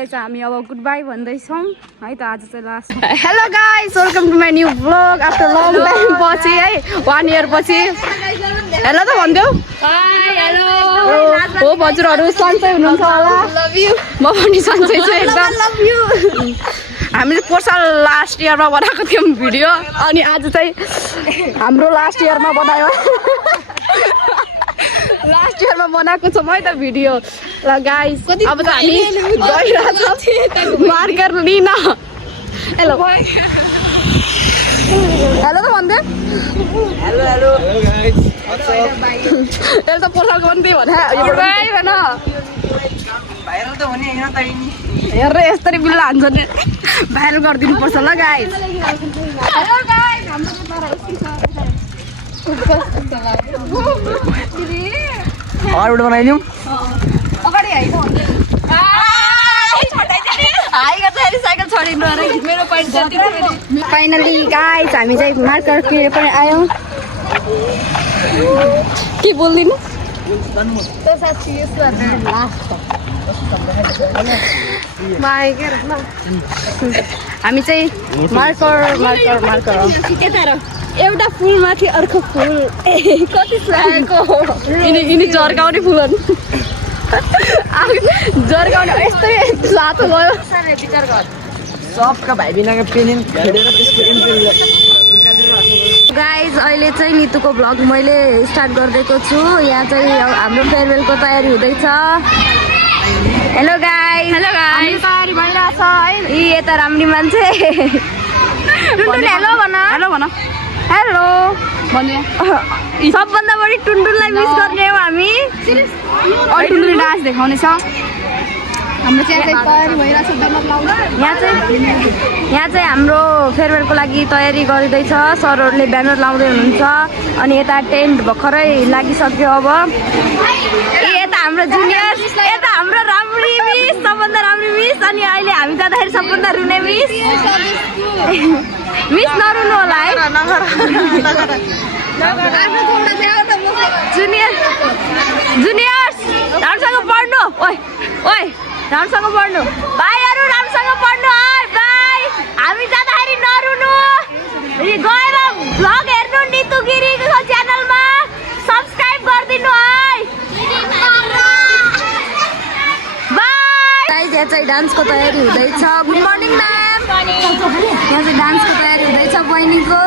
यसलाई चाहिँ हामी अब गुड बाई भन्दैछौँ है त। आज चाहिँ last. Hello guys, welcome to my new vlog after long time पछि है, 1 इयर पछि। हेलो त भनिदेऊ। हो हजुरहरू सन्चै हुनुहुन्छ होला? म पनि सन्चै छु एकदम। हामीले पोहोर साल लास्ट इयरमा बनाएको थियौँ भिडियो, अनि आज चाहिँ हाम्रो लास्ट इयरमा बनायो। लास्ट इयरमा बनाएको छौँ है त भिडियो। ल गाइस, अब त हामी गइरहेछौँ मार्कर लिन। हेलो हेलो त भन्दै। हेलो हेलो गाइस, यसले त पोसालको पनि त्यही भने भाइरल त हुने हैन त नि। हेरेर यस्तरी बिल्ला हान्छ नि, भाइरल गरिदिनु पर्छ ल गाइस। हेलो गाइस, हाम्रो अरूबाट बनाइदिउँ अगाडि हाइ साइकल छोडिनु अरे मेरो पैसा जति। फाइनली गाइस, हामी चाहिँ मार्कर किनेर पनि आयौँ। के बोल्दिनु हामी चाहिँ मार्कर एउटा फुलमाथि अर्को फुल कति सुहाएको। यिनी जर्काउने फुलहरू जर्काउने यस्तै लातो गयो। सबका भाइ बिनाको पेनिङ हेरेर त्यसको इम्प्रेस गाइज। अहिले चाहिँ नितुको भ्लग मैले स्टार्ट गरिदिएको छु। यहाँ चाहिँ हाम्रो फेयरवेलको तयारी हुँदैछ। हेलो गाइज, हेलो गाइज, तयारी भइरहेछ है। यी यता राम्री मान्छे टुनटुन हेलो भन। हेलो भन। हेलो भन्नु। सबभन्दा बढी टुनटुनलाई मिस गर्ने हो हामी। टुनटुनले डान्स देखाउनेछ। हाम्रो चाहिँ तयारी भइरहेछ ब्यानर लाउन। यहाँ चाहिँ हाम्रो फेयरवेलको लागि तयारी गरिँदैछ। सरहरूले ब्यानर लाउँदै हुनुहुन्छ। अनि यता टेन्ट भर्खरै लागिसक्यो। अब यता हाम्रो जुनियर्स, यता हाम्रो राम्री मिस, सबभन्दा राम्री मिस। अनि अहिले हामी जाँदाखेरि सबभन्दा रुने मिस। मिस नरुनु होला है। जुनियर्स राम्रोसँग पढ्नु। ओइ ओइ राम्रोसँग पढ्नु। भाइहरू राम्रोसँग पढ्नु है भाइ। हामी जाँदाखेरि नरुनु। गएर भ्लग हेर्नु नितु गिरीको च्यानलमा। सब्सक्राइब गरिदिनु है। बाई। यहाँ चाहिँ डान्सको तयारी हुँदैछ। Good morning ma'am. यहाँ चाहिँ डान्सको तयारी हुँदैछ बहिनीको।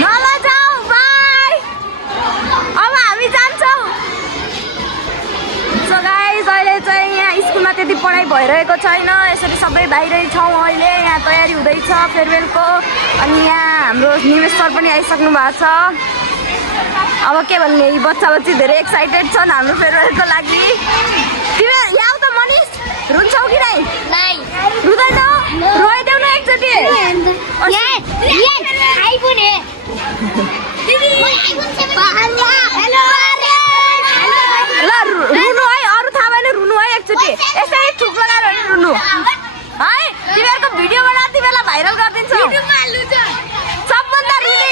नलजाऊ बाई, अब हामी जान्छौँ। सो गाइस, अहिले चाहिँ यहाँ स्कुलमा त्यति पढाइ भइरहेको छैन। यसरी सबै बाहिरै छौँ अहिले। यहाँ तयारी हुँदैछ फेयरवेलको। अनि यहाँ हाम्रो निमेश सर पनि आइसक्नु भएको छ। अब के भन्ने, यी बच्चा बच्ची धेरै एक्साइटेड छन् हाम्रो फेयरवेलको लागि। तिमी यहाँ त मनिष, रुन्छौ कि नै? रुँदैन? रोइदेऊ न एकचोटि। ल रुनु है, अरू थाहा भएन रुनु है एकचोटि। यसरी ठुक लगाएर रुनु है। तिमीहरूको भिडियो बनाएको बेला भाइरल गरिदिन्छौ। सबभन्दा रुने।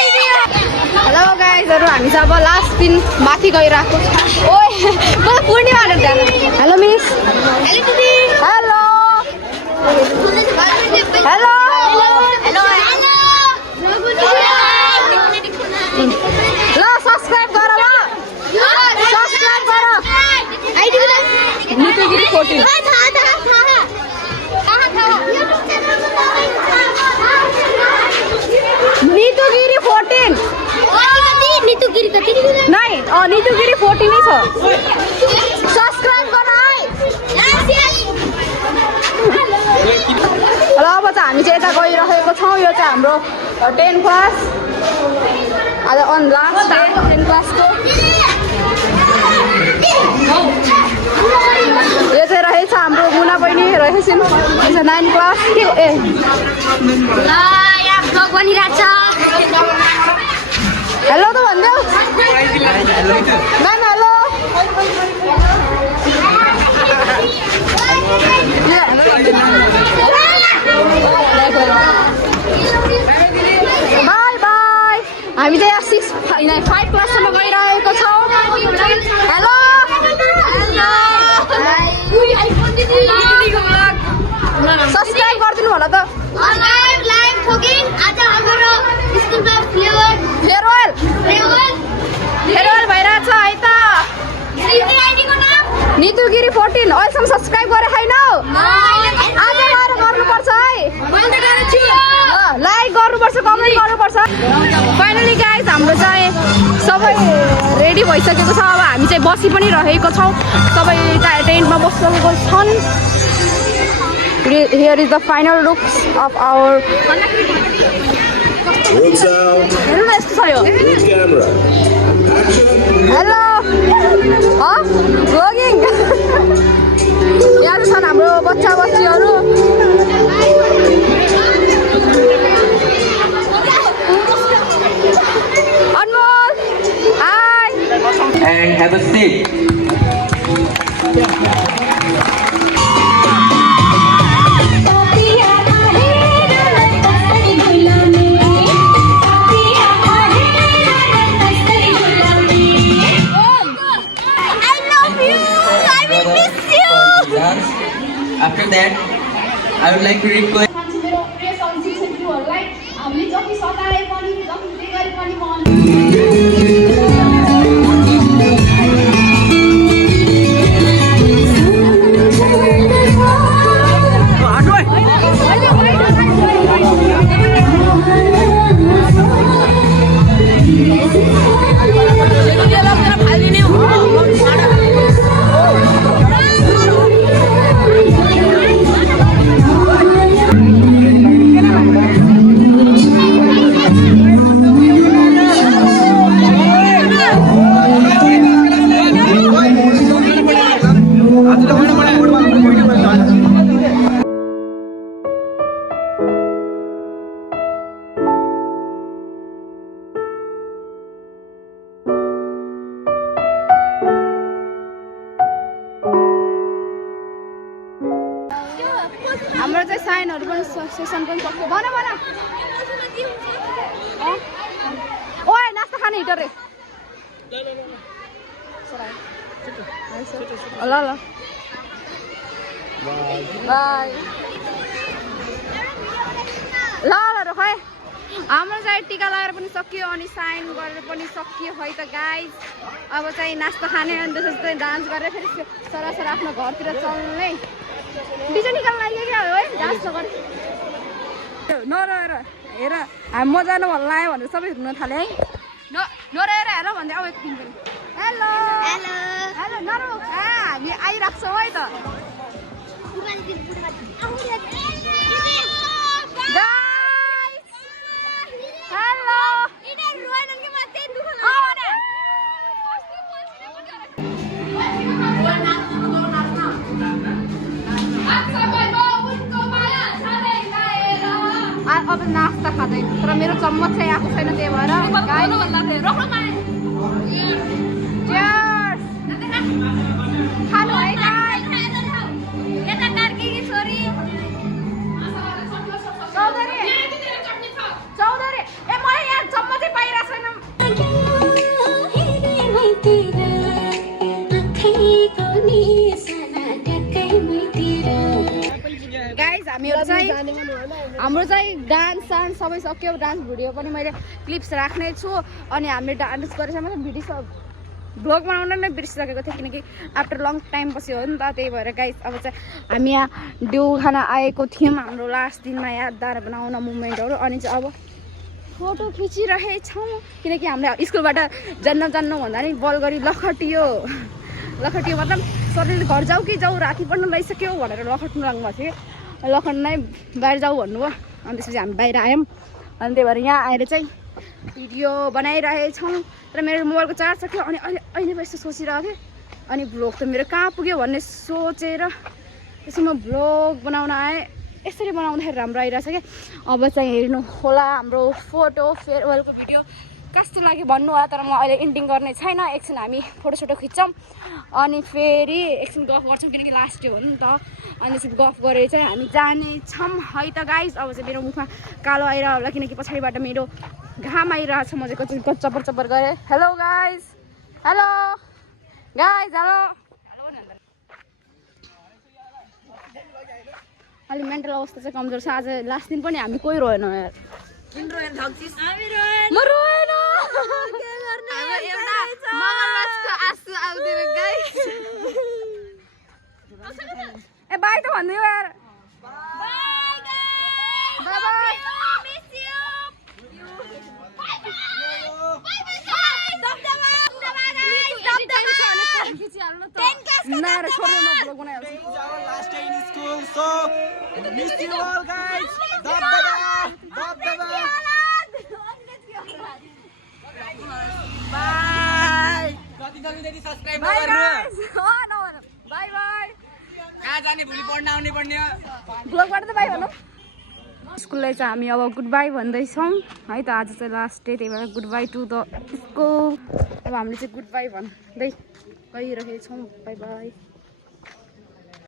हेलो गाइजहरू, हामी चाहिँ अब लास्ट दिन माथि गइरहेको छ। ओइ मलाई पूर्णिमा भनेर ध्यान। Hello miss. हेलो दिदी। हेलो हेलो ल सब्सक्राइब गर। ल सब्सक्राइब गर। नितु गिरी 14। नितु गिरी 14। नितु गिरी कति नै? नितु गिरी 14 नै छ। सब्सक्राइब गर है। ल अब चाहिँ हामी चाहिँ यता गइरहेको छौँ। यो चाहिँ हाम्रो 10 क्लास। आज अन लास्ट डे 10 क्लासको। यो चाहिँ रहेछ हाम्रो मुना बहिनी रहेछन्। 9 क्लास। के ए यहाँ ब्लग बनिरहेछ। हेलो त भन्देऊ। Ma'am hello. Bye bye. हामी चाहिँ 5 क्लाससम्म गइरहेको छौँ। हेलो सब्सक्राइब गरिदिनु होला त। फेयरवेल भइरहेछ है त। नितु गिरी 14 अहिलेसम्म सब्सक्राइब गरे छैनौ? आज गएर गर्नुपर्छ है। लाइक गर्नुपर्छ, कमेन्ट गर्नुपर्छ। फाइनली गाइज हाम्रो चाहिँ सबै रेडी भइसकेको छ। अब हामी चाहिँ बसी पनि रहेको छौँ। सबै टेन्टमा बसेको छन्। Here is the final looks of our हेर्नु न यस्तो छ यो। Hello vlogging. यहाँ छन् हाम्रो बच्चा बच्चीहरू। अनमोल high and have a seat. After that, I would like to request. हाम्रो चाहिँ साइनहरू पनि सेसन पनि सक्यो। भन भन ओए नास्ता खाने हिटर रे। ल ल बाई ल ल रोखै। हाम्रो चाहिँ टिका लगाएर पनि सकियो अनि साइन गरेर पनि सकियो है त गाइज। अब चाहिँ नास्ता खाने अनि त्यसपछि डान्स गरेर फेरि सरासर आफ्नो घरतिर चल्ने। डिजे निकाल्न लाग्यो क्या है डान्स नगरे नरहेर हेर हामी म जानु भन्नु लाग्यो भनेर सबै रुन थाल्यो है। नरहेर हेर भन्दै अब एकछिन पनि हेलो हेलो हेलो नरो हामी आइरहेको छौँ है त। अब नास्ता खाँदैन तर मेरो चम्मच चाहिँ आएको छैन त्यही भएर खानु है चौधरी ए मलाई यहाँ चम्मचै पाइरहेको छैन। गाइज हाम्रो चाहिँ डान्स सान्स सबै सक्यो। डान्स भिडियो पनि मैले क्लिप्स राख्ने छु। अनि हामीले डान्स गरेर मतलब भिडियो भ्लग बनाउन नै बिर्सिसकेको थियो किनकि आफ्टर लङ टाइम पछि हो नि त। त्यही भएर गाइज अब चाहिँ हामी यहाँ डिउ खाना आएको थियौँ हाम्रो लास्ट दिनमा यादगार बनाउन मुभमेन्टहरू। अनि चाहिँ अब फोटो खिचिरहेछौँ किनकि हामीले स्कुलबाट जान्न भन्दा नि बल गरी लखटियो मतलब सरले घर जाऊ कि जाऊ राति पढ्न लैसक्यो भनेर लखट्नु लाग्नुभएको थियो। लखट्नु नै बाहिर जाऊ भन्नुभयो। अनि त्यसपछि हामी बाहिर आयौँ। अनि त्यही भएर यहाँ आएर चाहिँ भिडियो बनाइरहेछौँ। तर मेरो मोबाइलको चार्ज सक्यो अनि अहिले यस्तो सोचिरहेको थिएँ अनि भ्लग त मेरो कहाँ पुग्यो भन्ने सोचेर त्यसपछि म भ्लग बनाउन आएँ। यसरी बनाउँदाखेरि राम्रो आइरहेछ क्या। अब चाहिँ हेर्नु होला हाम्रो फोटो फेयरवेलको भिडियो कस्तो लाग्यो भन्नु होला। तर म अहिले एन्डिङ गर्ने छैन। एकछिन हामी फोटोसोटो खिच्छौँ अनि फेरि एकछिन गफ गर्छौँ किनकि लास्ट डे हो नि त। अनि त्यसपछि गफ गरेर चाहिँ हामी जानेछौँ है त गाइज। अब चाहिँ मेरो मुखमा कालो आइरह होला किनकि पछाडिबाट मेरो घाम आइरहेछ म चाहिँ चप्पर चप्पर गरेँ hello guys hello guys hello अलि मेन्टल अवस्था चाहिँ कमजोर छ आज लास्ट दिन पनि हामी कोही रोएन यार म रोएन आँसु आउँदैन गाइस ए बाई त भन्दै यार बाई बाई Nara, छोड्नु न blog बनाइहाल्छु Last day in school, so miss you all guys. Dabdaba. Bye. कति जल्दी सब्स्क्राइब गर्नु बाई बाई कहाँ जाने भोलि पढ्न आउने पर्ने ब्लगबाट त बाई भनौँ स्कुललाई चाहिँ हामी अब गुड बाई भन्दैछौँ है त आज चाहिँ लास्ट डे त्यही भएर goodbye to the school अब हामीले चाहिँ गुड बाई भन्दै गइरहेको छौँ बाई बाई